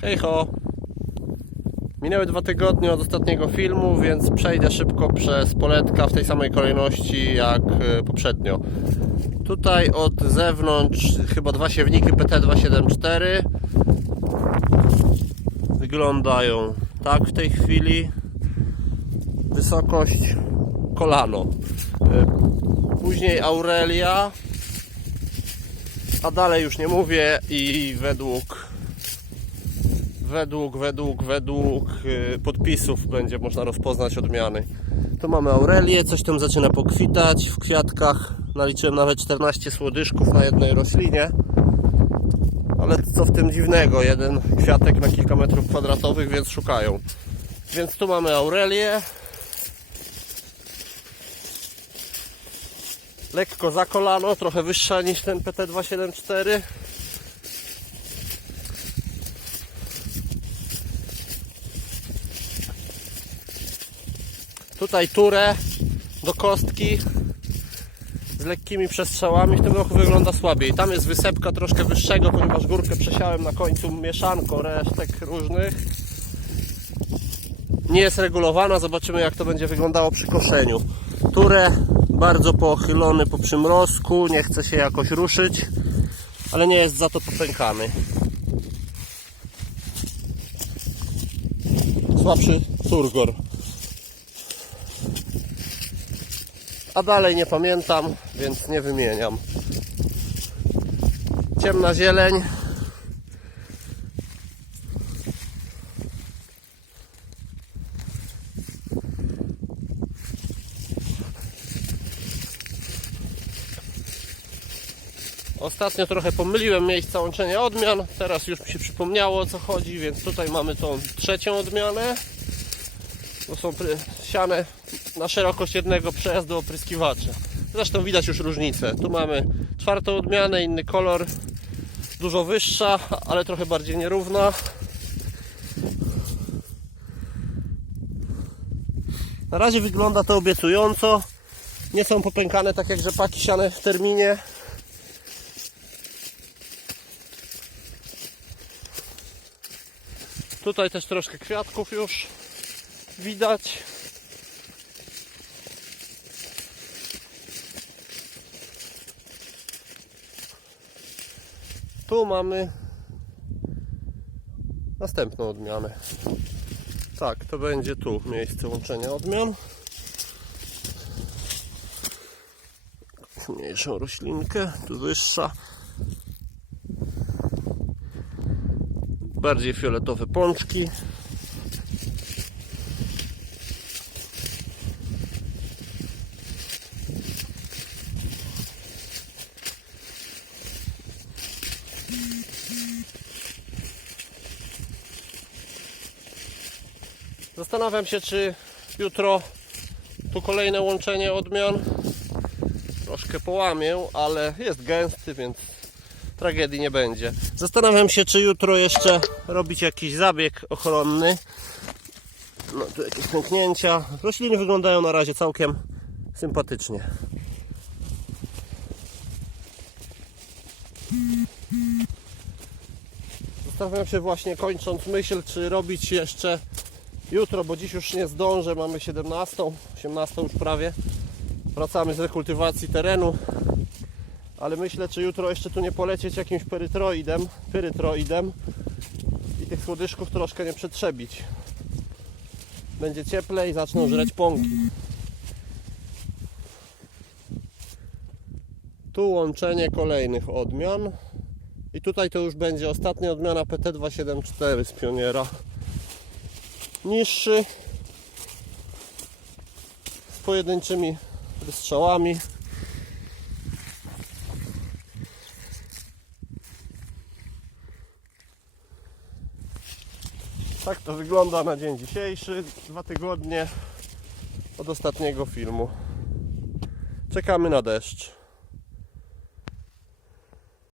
Hej ho! Minęły dwa tygodnie od ostatniego filmu, więc przejdę szybko przez poletka w tej samej kolejności jak e, poprzednio. Tutaj od zewnątrz chyba dwa siewniki PT274 wyglądają tak w tej chwili. Wysokość kolano. E, Później Aurelia, a dalej już nie mówię i według według, według, według y, podpisów będzie można rozpoznać odmiany. Tu mamy Aurelię, coś tam zaczyna pokwitać w kwiatkach. Naliczyłem nawet 14 słodyszków na jednej roślinie. Ale co w tym dziwnego? Jeden kwiatek na kilka metrów kwadratowych, więc szukają. Więc tu mamy Aurelię. Lekko za kolano, trochę wyższa niż ten PT274. Tutaj turę do kostki z lekkimi przestrzałami. W tym roku wygląda słabiej. Tam jest wysepka troszkę wyższego, ponieważ górkę przesiałem na końcu mieszanką resztek różnych. Nie jest regulowana. Zobaczymy jak to będzie wyglądało przy koszeniu. Turę bardzo pochylony po przymrozku. Nie chce się jakoś ruszyć, ale nie jest za to popękany. Słabszy turgor. A dalej nie pamiętam, więc nie wymieniam. Ciemna zieleń. Ostatnio trochę pomyliłem miejsca łączenia odmian, teraz już mi się przypomniało o co chodzi, więc tutaj mamy tą trzecią odmianę. To są siane na szerokość jednego przejazdu opryskiwacza. Zresztą widać już różnicę. Tu mamy czwartą odmianę, inny kolor, dużo wyższa, ale trochę bardziej nierówna. Na razie wygląda to obiecująco. Nie są popękane tak jak rzepaki siane w terminie. Tutaj też troszkę kwiatków już widać. Tu mamy następną odmianę. Tak, to będzie tu miejsce łączenia odmian. Mniejszą roślinkę, tu wyższa. Bardziej fioletowe pączki. Zastanawiam się, czy jutro tu kolejne łączenie odmian troszkę połamię, ale jest gęsty, więc tragedii nie będzie. Zastanawiam się, czy jutro jeszcze robić jakiś zabieg ochronny. No tu jakieś pęknięcia. Rośliny wyglądają na razie całkiem sympatycznie. Zastanawiam się właśnie kończąc myśl, czy robić jeszcze jutro, bo dziś już nie zdążę, mamy 17, 18 już prawie. Wracamy z rekultywacji terenu. Ale myślę, czy jutro jeszcze tu nie polecieć jakimś perytroidem, pyrytroidem i tych słodyszków troszkę nie przetrzebić. Będzie cieplej, zaczną żreć pąki. Tu łączenie kolejnych odmian. I tutaj to już będzie ostatnia odmiana PT274 z pioniera niższy z pojedynczymi wystrzałami. Tak to wygląda na dzień dzisiejszy, dwa tygodnie od ostatniego filmu. Czekamy na deszcz.